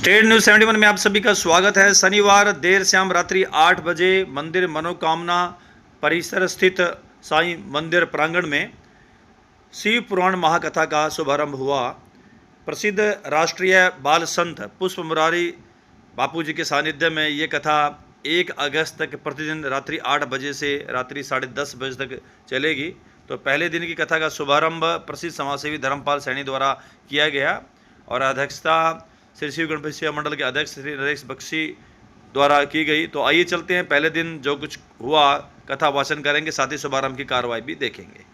State news 71 में आप सभी का स्वागत है। शनिवार देर शाम रात्रि 8 बजे मंदिर मनोकामना परिसर स्थित साईं मंदिर प्रांगण में शिव पुराण महाकथा का शुभारंभ हुआ। प्रसिद्ध राष्ट्रीय बाल संत पुष्प मुरारी बापू जी के सानिध्य में ये कथा 1 अगस्त तक प्रतिदिन रात्रि 8 बजे से रात्रि 10:30 बजे तक चलेगी। तो पहले दिन की कथा का शुभारंभ प्रसिद्ध समाजसेवी धर्मपाल सैनी द्वारा किया गया और अध्यक्षता श्री शिव गणपति सेवा मंडल के अध्यक्ष श्री नरेश बख्शी द्वारा की गई। तो आइए चलते हैं, पहले दिन जो कुछ हुआ कथा वाचन करेंगे, साथ ही शुभारंभ की कार्रवाई भी देखेंगे।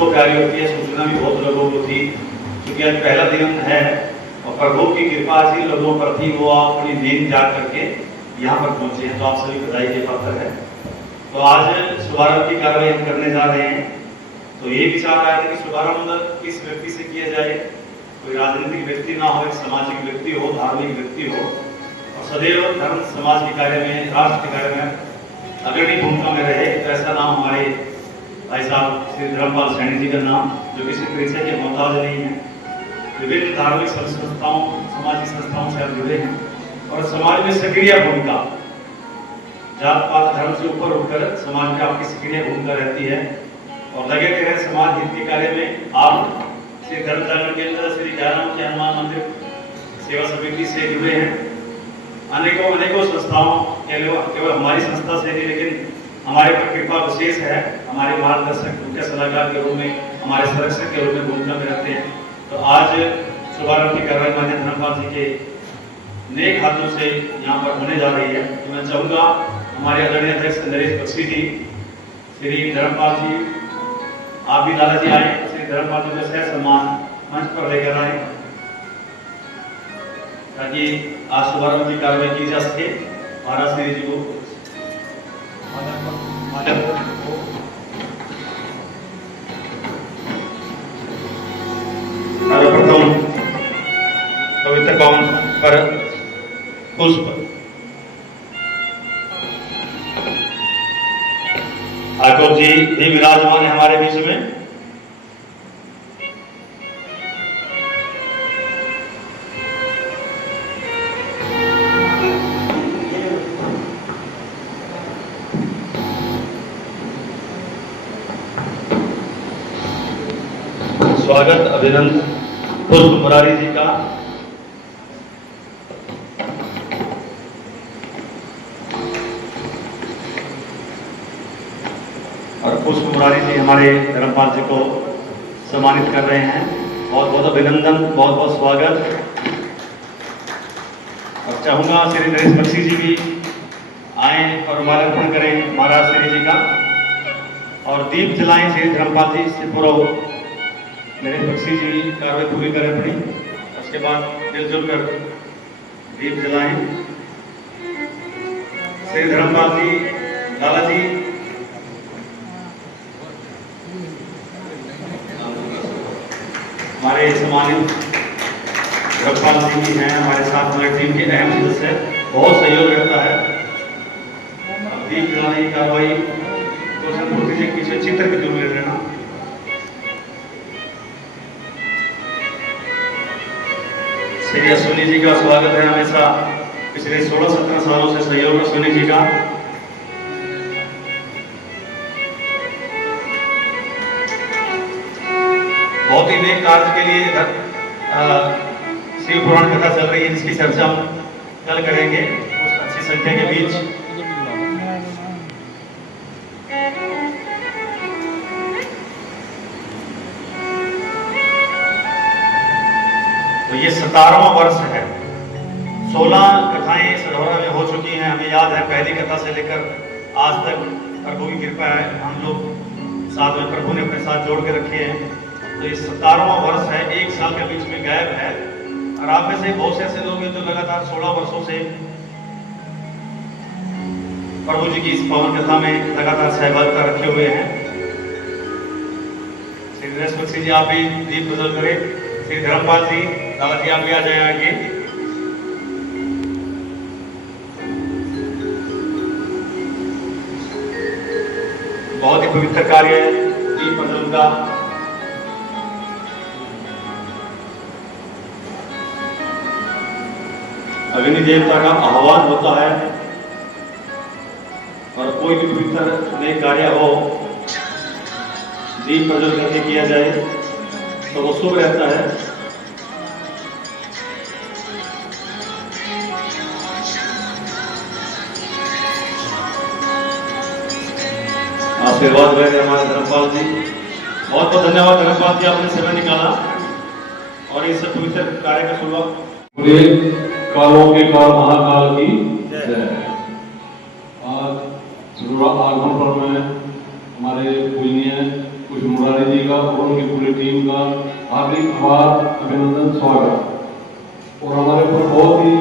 सबको प्यारी होती है, सूचना भी बहुत लोगों को थी, क्योंकि आज पहला दिन है और प्रभु की कृपा ऐसी लोगों पर थी, वो अपनी नींद जाग करके यहाँ पर पहुंचे हैं, तो आप सभी बधाई के पात्र है। तो आज शुभारंभ की कार्रवाई हम करने जा रहे हैं। तो ये विचार आया था कि शुभारंभ किस व्यक्ति से किया जाए, कोई राजनीतिक व्यक्ति ना हो, एक सामाजिक व्यक्ति हो, धार्मिक व्यक्ति हो, और सदैव धर्म समाज के कार्य में, राष्ट्र के कार्य में अग्रणी भूमिका में रहे। तो ऐसा नाम हमारे भाई साहब श्री धर्मपाल सैनी जी का नाम, जो किसी परिचय के मोहताज नहीं है, विभिन्न धार्मिक संस्थाओं, सामाजिक संस्थाओं से आप जुड़े हैं और समाज में सक्रिय भूमिका, जात पात धर्म से ऊपर उठकर समाज में आपकी सक्रिय भूमिका रहती है और लगे रहे समाज हित के कार्य में। आप श्री धर्म प्रांगण के अंदर श्री जयराम के हनुमान मंदिर सेवा समिति से जुड़े हैं। अनेकों संस्थाओं, केवल हमारी संस्था से नहीं, लेकिन हमारे पर कृपा विशेष है, हमारे मार्गदर्शक, मुख्य सलाहकार के रूप में, हमारे संरक्षक के रूप में भूमिका में रहते हैं। तो आज शुभारंभ की कार्रवाई माननीय धर्मपाल जी के नेक हाथों से यहाँ पर होने जा रही है। तो मैं चाहूँगा हमारे आदरणीय अध्यक्ष नरेश बख्शी जी, श्री धर्मपाल जी, आप भी दादाजी आए, श्री धर्मपाल जी को सह सम्मान मंच पर लेकर आए ताकि आज शुभारंभ की कार्रवाई की जा सके। महाराज श्री जी को सर्वप्रथम पवित्र पावन पर पुष्प ठाकुर जी भी विराजमान है हमारे बीच में। स्वागत अभिनंदन पुष्प मुरारी जी का। और पुष्प मुरारी जी हमारे धर्मपाल जी को सम्मानित कर रहे हैं। बहुत बहुत अभिनंदन, बहुत बहुत स्वागत। और चाहूंगा श्री नरेश बख्शी जी भी आए और माल्यार्पण करें महाराज श्री जी का, और दीप जलाएं श्री धर्मपाल जी से पूर्व नरेश बख्शी जी कार्रवाई पूरी करें अपनी, उसके बाद मिलजुल कर दीप जलाएं। श्री धर्मपाल जी, लाला जी, हमारे सम्मानित धर्मपाल जी भी हैं, हमारे साथ हमारे टीम के अहम सदस्य, बहुत सहयोग रहता है। दीप जलाने की कार्रवाई तो पीछे चित्र भी जरूर ले लेना। श्री अश्विनी जी का स्वागत है, हमेशा पिछले 16-17 सालों से सहयोग अश्विनी जी का। बहुत ही नेक कार्य के लिए शिव पुराण कथा चल रही है, जिसकी चर्चा हम कल करेंगे उस अच्छी संख्या के बीच। तो ये 17वां वर्ष है। 16 कथाएं सधौरा में हो चुकी हैं। हमें याद है पहली कथा से लेकर आज तक प्रभु की कृपा है, हम लोग साथ में प्रभु ने अपने साथ जोड़ के रखे हैं। तो ये 17वां वर्ष है, 1 साल के बीच में गैप है। और आप में से बहुत से ऐसे लोग हैं जो लगातार 16 वर्षों से प्रभु जी की इस पावन कथा में लगातार सहभागिता रखे हुए हैं। श्री नरेश बख्शी जी, आप भी दीप प्रज्वल करें। श्री धर्मपाल जी, दादाजी, आप भी आ जाए आगे। बहुत ही पवित्र कार्य है दीप प्रज्वलन का। अग्नि देवता का आह्वान होता है और कोई भी पवित्र नए कार्य हो दीप प्रज्वलन करके किया जाए तो वो शुभ रहता है। आशीर्वाद रहे हमारे धर्मपाल जी। बहुत बहुत धन्यवाद धर्मपाल जी, आपने समय निकाला और इस पवित्र कार्य का शुरुआत। कालों के काल महाकाल की जय। आज आगमन पर्व में हमारे पूजनीय कुछ मुरारी जी का और उनकी पूरी टीम का हार्दिक आभार, अभिनंदन, स्वागत। और हमारे ऊपर बहुत ही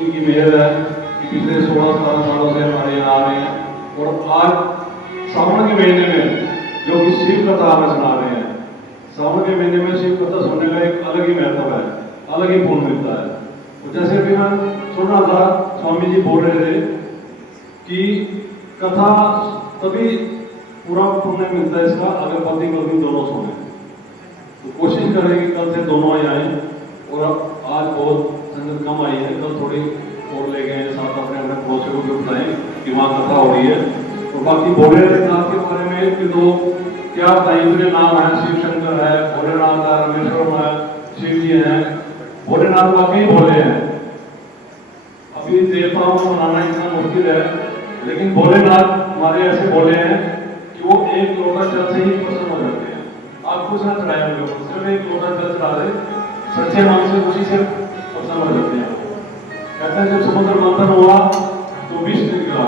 इनकी मेहर है कि पिछले 16-17 सालों से हमारे यहाँ आ रहे हैं और आज सावन के महीने में जो कि शिव कथा हमें सुना रहे हैं। सावन के महीने में शिव कथा सुनने का एक अलग ही महत्व है, अलग ही पुण्य मिलता है। तो जैसे भी मैं सुन रहा था, स्वामी जी बोल रहे थे कि कथा तभी पूरा पुण्य मिलता है इसका अगर पति पत्नी दोनों सुने। तो कोशिश करें कि कल से दोनों ही आए। और अब आज बहुत संगत कम आई है, कल थोड़ी और ले गए साथ अपने अपने पड़ोसियों को भी बताएं कि वहाँ कथा हो रही है। और बाकी बोले नाथ के बारे में कि तो क्या बताएं, इतने नाम है, शिव शंकर है, भोलेनाथ है, रामेश्वर है, शिव जी हैं। भोलेनाथ वाकई भोले हैं। अभी देवताओं को मनाना इतना मुश्किल है, लेकिन भोलेनाथ हमारे ऐसे भोले हैं कि वो एक लोटा जल से ही प्रसन्न हो जाते हैं। आप कुछ ना चढ़ाए होंगे, सिर्फ एक लोटा जल चढ़ा दे, सच्चे मन से उसी से प्रसन्न हो जाते हैं। कहते हैं जब समुद्र मंथन हुआ तो विष निकला,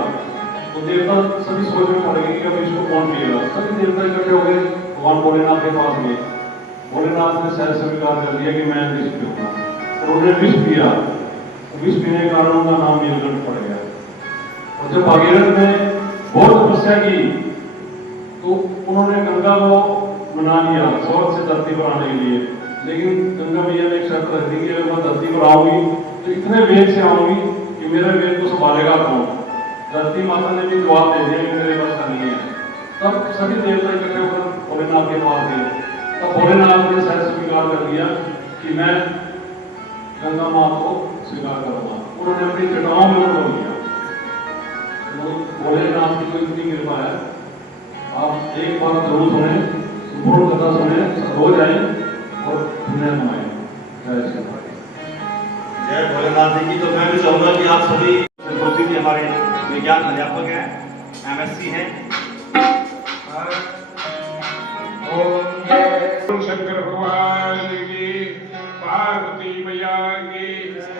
तो देवता सभी सोच में पड़ गए कि अब विष को कौन पिएगा। सभी देवता इकट्ठे हो गए, भगवान भोलेनाथ के पास गए। भोलेनाथ ने सहज स्वीकार कर लिया कि मैं विष पीऊंगा, और उन्होंने विष पिया। विष पीने के कारण उनका नाम नीलकंठ पड़ गया। और जब भागीरथ ने बहुत तपस्या की तो उन्होंने गंगा को मना लिया स्वर्ग से धरती पर आने के लिए। लेकिन गंगा मैया ने एक शर्त रख दी कि अगर मैं धरती पर आऊंगी तो इतने वेग से आऊंगी कि मेरे वेग को संभालेगा कौन। धरती माता ने भी जवाब दे दिया कि मेरे पास का नहीं है। तब सभी देवता इकट्ठे होकर भोलेनाथ के पास गए। तब भोलेनाथ ने सहज स्वीकार कर लिया कि मैं गंगा माँ को स्वीकार करूंगा। उन्होंने अपनी जटाओं में बोल दिया। भोलेनाथ की तो इतनी कृपा है, आप एक बार जरूर सुने, संपूर्ण कथा सुने, हो जाए और पुण्य कमाए। जय श्री राम। जय भोलेनाथ जी की। तो मैं भी चाहूंगा कि आप सभी ज्योति जी हमारे विज्ञान अध्यापक हैं, MSc हैं। ओम शंकर भगवान की, पार्वती मैया की,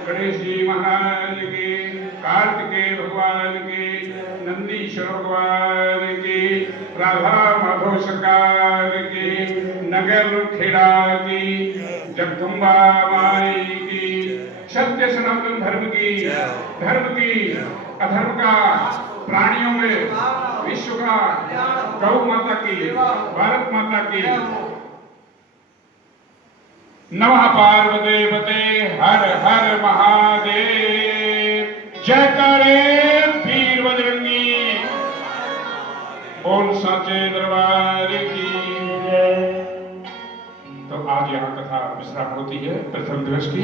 गणेश जी महाराज की, कार्तिकेय भगवान की, नंदीश्वर भगवान की, राधा माधव सरकार की, नगर खेड़ा की, जगदम्बा माई की, सत्य सनातन धर्म की, अधर्म का, प्राणियों में, विश्व का, गौ माता की, भारत माता की। नमः पार्वती पते, हर हर महादेव। जय करे वीर बजरंगी, बोल साचे दरबार की। तो आज यहाँ कथा विश्राम होती है प्रथम दिवस की।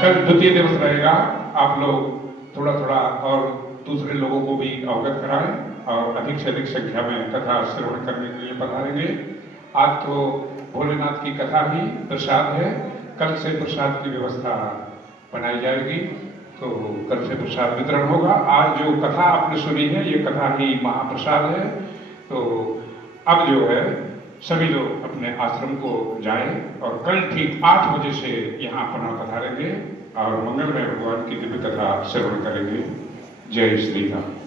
कल द्वितीय दिवस रहेगा। आप लोग थोड़ा थोड़ा और दूसरे लोगों को भी अवगत कराएं और अधिक से अधिक संख्या में कथा श्रवण करने के लिए पधारेंगे। आज तो भोलेनाथ की कथा ही प्रसाद है। कल से प्रसाद की व्यवस्था बनाई जाएगी, तो कल से प्रसाद वितरण होगा। आज जो कथा आपने सुनी है ये कथा ही महाप्रसाद है। तो अब जो है सभी लोग अपने आश्रम को जाएं और कल ठीक 8 बजे से यहाँ पुनः पधारेंगे और मंगलमय भगवान की दिव्य कथा श्रवण करेंगे। जय श्री राम।